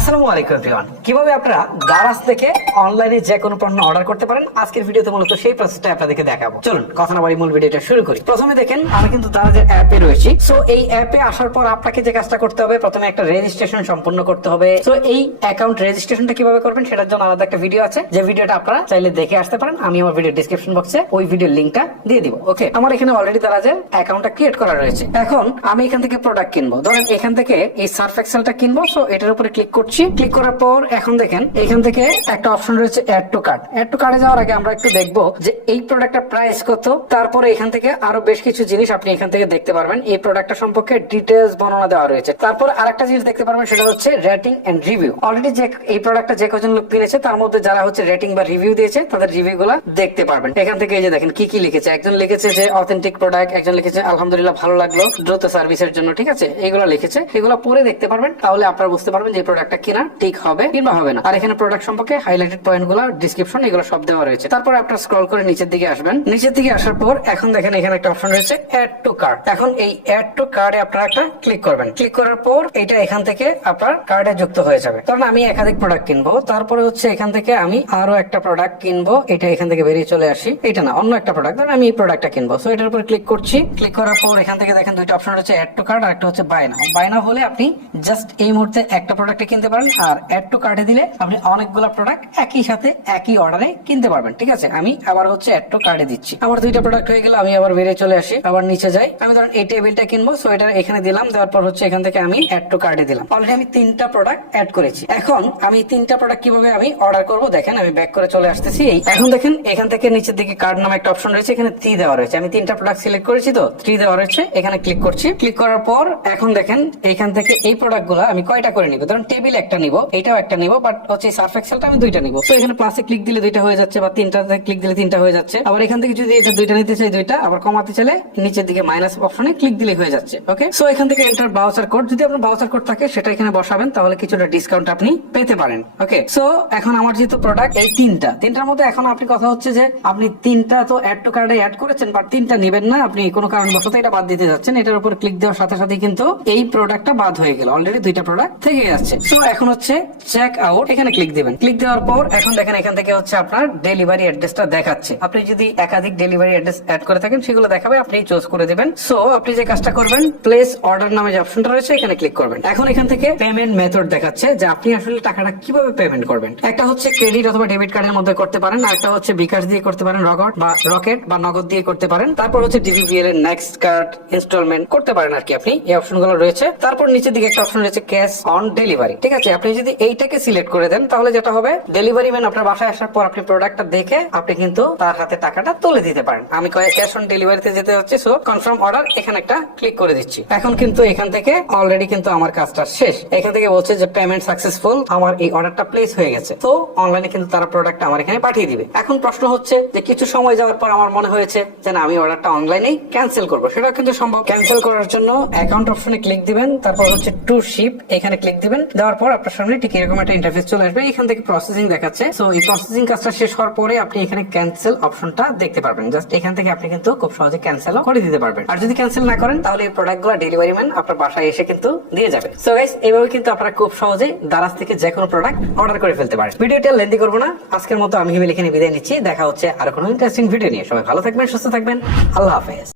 আসসালামু আলাইকুম এভরিওয়ান। কিভাবে আপনারা দারাজ থেকে অনলাইনে যে কোনো পণ্য অর্ডার করতে পারেন আজকের ভিডিওতে মূলত সেই প্রসেসটা আপনাদেরকে দেখাবো। চলুন কথা না বাড়ি মূল ভিডিওটা শুরু করি। প্রথমে দেখেন আমি কিন্তু দারাজের অ্যাপে রয়েছি। সো এই অ্যাপে আসার পর আপনাকে যে কাজটা করতে হবে, প্রথমে একটা রেজিস্ট্রেশন সম্পূর্ণ করতে হবে। সো এই অ্যাকাউন্ট রেজিস্ট্রেশনটা কিভাবে করবেন সেটার জন্য আলাদা একটা ভিডিও আছে, যে ভিডিওটা আপনারা চাইলে দেখে আসতে পারেন। আমি আমার ভিডিও ডেসক্রিপশন বক্সে ওই ভিডিওর লিংকটা দিয়ে দিব। ওকে, আমার এখানে অলরেডি দারাজের অ্যাকাউন্টটা ক্রিয়েট করা রয়েছে। এখন আমি এখান থেকে প্রোডাক্ট কিনবো, ধরেন এখান থেকে এই সার্ফ এক্সেলটা কিনবো। সো এটার উপরে ক্লিক করছি। ক্লিক করার পর এখন দেখেন এখান থেকে একটা অপশন রয়েছে add to cart. Add to কার্টে যাওয়ার আগে আমরা একটু দেখবো যে এই প্রোডাক্টটার প্রাইস কত। তারপরে এখান থেকে আরো বেশ কিছু জিনিস আপনি এখান থেকে দেখতে পারবেন। এই প্রোডাক্টটা সম্পর্কে ডিটেইলস বর্ণনা দেওয়া রয়েছে। তারপর আরেকটা জিনিস দেখতে পারবেন, সেটা হচ্ছে রেটিং এন্ড রিভিউ। অলরেডি যে এই প্রোডাক্টটা যে কজন লোক কিনেছে তার মধ্যে যারা হচ্ছে রেটিং বা রিভিউ দিয়েছে তাদের রিভিউ গুলা দেখতে পারবেন। এখান থেকে এই যে দেখেন কি কি লিখেছে। একজন লিখেছে যে অথেন্টিক প্রোডাক্ট, একজন লিখেছে আলহামদুলিল্লাহ ভালো লাগলো, দ্রুত সার্ভিসের জন্য, ঠিক আছে, এগুলো লিখেছে। এগুলো পরে দেখতে পারবেন, তাহলে আপনারা বুঝতে পারবেন যে প্রোডাক্টটা কিনা ঠিক হবে কিংবা হবে না। আর এখানে প্রোডাক্ট সম্পর্কে হাইলাইটেড পয়েন্ট গুলো, ডিসক্রিপশন, এগুলো সব দেওয়া রয়েছে। তারপর আপনারা স্ক্রল করে নিচের দিকে আসবেন। নিচের দিকে আসার পর এখন দেখেন এখানে একটা অপশন রয়েছে অ্যাড টু কার্ট। এখন এই অ্যাড টু কার্টে আপনারা একটা ক্লিক করবেন। ক্লিক করার পর এটা এখান থেকে আপনার কার্ডে যুক্ত হয়ে যাবে। কারণ আমি একাধিক প্রোডাক্ট কিনবো, তারপরে হচ্ছে এখান থেকে আমি আরো একটা প্রোডাক্ট কিনবো। এটা এখান থেকে বেরিয়ে চলে আসি। এটা না, অন্য একটা প্রোডাক্ট, ধরুন আমি এই প্রোডাক্টটা কিনবো। সো এটার উপর ক্লিক করছি। ক্লিক করার পর এখান থেকে দেখেন দুইটা অপশন রয়েছে, অ্যাড টু কার্ট আর একটা হচ্ছে বাই নাও। বাই নাও হলে আপনি জাস্ট এই মুহূর্তে একটা প্রোডাক্ট কিনতে পারেন, আর অ্যাড টু কার্টে দিলে আপনি অনেকগুলো প্রোডাক্ট একই সাথে একই অর্ডারে কিনতে পারবেন। ঠিক আছে, আমি আবার হচ্ছে অ্যাড টু কার্টে দিচ্ছি। আমার দুইটা প্রোডাক্ট হয়ে গেল। আমি আবার বেরিয়ে চলে আসি, আবার নিচে যাই। আমি ধরেন এই টেবিলটা কিনবো। সো এটা এখানে দিলাম, দেওয়ার পর হচ্ছে এখান থেকে আমি অ্যাড টু কার্টে দিলাম। অলরেডি আমি তিনটা প্রোডাক্ট অ্যাড করেছি। এখন আমি তিনটা প্রোডাক্ট কিভাবে আমি অর্ডার করবো দেখেন, আমি ব্যাক করে চলে আসতেছি। এখন দেখেন এখান থেকে নিচের দিকে কার্ড নামে একটা অপশন রয়েছে, এখানে 3 দেওয়া রয়েছে। আমি তিনটা প্রোডাক্ট সিলেক্ট করেছি, তো 3 দেওয়া রয়েছে। এখানে ক্লিক করছি। ক্লিক করার পর এখন দেখেন এখান থেকে এই প্রোডাক্ট গুলো আমি কয়টা করে নিবো, ধরুন টেবিল একটা নিবো, এটাও একটা নিবো, বাট হচ্ছে সার্ফ এক্সেলটা আমি দুইটা নিবো। তো এখানে প্লাসে ক্লিক দিলে দুইটা হয়ে যাচ্ছে, বা তিনটাতে ক্লিক দিলে তিনটা হয়ে যাচ্ছে। আবার এখান থেকে যদি এটা দুইটা নিতে চাই দুইটা, আবার কমাতে চাইলে নিচের দিকে মাইনাস অপশনে ক্লিক দিলে হয়ে যাচ্ছে। ওকে, সো এখান থেকে এন্টার বাউচার কোড, যদি আপনার বাউচার কোড থাকে সেটা এখানে বসাবেন, তাহলে কিছুটা ডিসকাউন্ট আপনি পেতে পারেন। ওকে, সো এখন আমার যেহেতু প্রোডাক্ট এই তিনটার মধ্যে এখন আপনি কথা হচ্ছে যে আপনি তিনটা তো অ্যাড টু কার্টে অ্যাড করেছেন, বাট তিনটা নেবেন না, আপনি কোনো কারণবশত এটা বাদ দিতে যাচ্ছেন। এটার উপর ক্লিক দেওয়ার সাথে সাথে কিন্তু এই প্রোডাক্টটা বাদ হয়ে গেল। অলরেডি দুইটা প্রোডাক্ট থেকে যাচ্ছে। সো এখন হচ্ছে চেক আউট, এখানে ক্লিক দিবেন। ক্লিক দেওয়ার পর এখন দেখেন এখান থেকে হচ্ছে আপনার ডেলিভারি অ্যাড্রেসটা দেখাচ্ছে। আপনি যদি একাধিক ডেলিভারি অ্যাড্রেস অ্যাড করে থাকেন সেগুলো দেখাবে, আপনি চুজ করে দিবেন। সো আপনি যে কাজটা করবেন, প্লেস অর্ডার নামে যে অপশনটা রয়েছে এখানে ক্লিক করবেন। এখন এখান থেকে পেমেন্ট মেথড দেখাচ্ছে যে আপনি আসলে টাকাটা কিভাবে পেমেন্ট করবেন। একটা হচ্ছে ক্রেডিট অথবা ডেবিট কার্ডের মধ্যে করতে পারেন, আর একটা হচ্ছে বিকাশ দিয়ে করতে পারেন, রকেট বা নগদ দিয়ে করতে পারেন। তারপর হচ্ছে ডিভিভিএল এর নেক্সট কার্ড ইনস্টলমেন্ট করতে পারেন আর কি, আপনি এই অপশনগুলো রয়েছে। তারপর নিচের দিকে একটা অপশন রয়েছে ক্যাশ অন ডেলিভারি। ঠিক আছে, আপনি যদি এইটাকে সিলেক্ট করে দেন তাহলে যেটা হবে, ডেলিভারি ম্যান আপনার বাসায় আসার পর আপনি প্রোডাক্টটা দেখে আপনি কিন্তু তার হাতে টাকাটা তুলে দিতে পারেন। আমি ক্যাশ অন ডেলিভারিতে যেতে হচ্ছে। সো কনফার্ম অর্ডার, এখানে একটা ক্লিক করে দিচ্ছি। এখন কিন্তু এখান থেকে অলরেডি কিন্তু আমার কাজটা শেষ। এখান থেকে বলছে যে পেমেন্ট সাকসেসফুল, আমার এই অর্ডারটা প্লেস হয়ে গেছে। তো অনলাইনে কিন্তু তারা প্রোডাক্ট আমার এখানে পাঠিয়ে দিবে। এখন প্রশ্ন হচ্ছে যে কিছু সময় যাওয়ার পর আমার মনে হয়েছে যে না, আমি অর্ডারটা অনলাইনেই ক্যান্সেল করবো। সেটা কিন্তু সম্ভব। ক্যান্সেল করার জন্য অ্যাকাউন্ট অপশনে ক্লিক দিবেন, তারপর হচ্ছে টু শিপ, এখানে ক্লিক দিবেন। দেওয়ার পর আপনার সামনে ঠিক এরকম একটা ইন্টারফেস চলে আসবে। এখান থেকে প্রসেসিং দেখাচ্ছে। সো এই প্রসেসিং কাজটা শেষ হওয়ার পরে আপনি এখানে ক্যান্সেল অপশনটা দেখতে পারবেন। জাস্ট এখান থেকে আপনি কিন্তু খুব সহজে ক্যান্সেল করে দিতে পারবেন। আর যদি ক্যান্সেল না করেন তাহলে এই প্রোডাক্টগুলো ডেলিভারি ম্যান আপনার বাসায় এসে কিন্তু দিয়ে যাবে। সো গাইস, এইভাবে কিন্তু আপনারা খুব সহজে দারাজ থেকে যে কোনো প্রোডাক্ট অর্ডার করে ফেলতে পারেন। ভিডিওটা লেন্দি করবো না, আজকের মতো আমি এখানে বিদায় নিচ্ছি। দেখা হচ্ছে আর কোনো ইন্টারেস্টিং ভিডিও নিয়ে। সবাই ভালো থাকবেন, সুস্থ থাকবেন। আল্লাহ হাফেজ।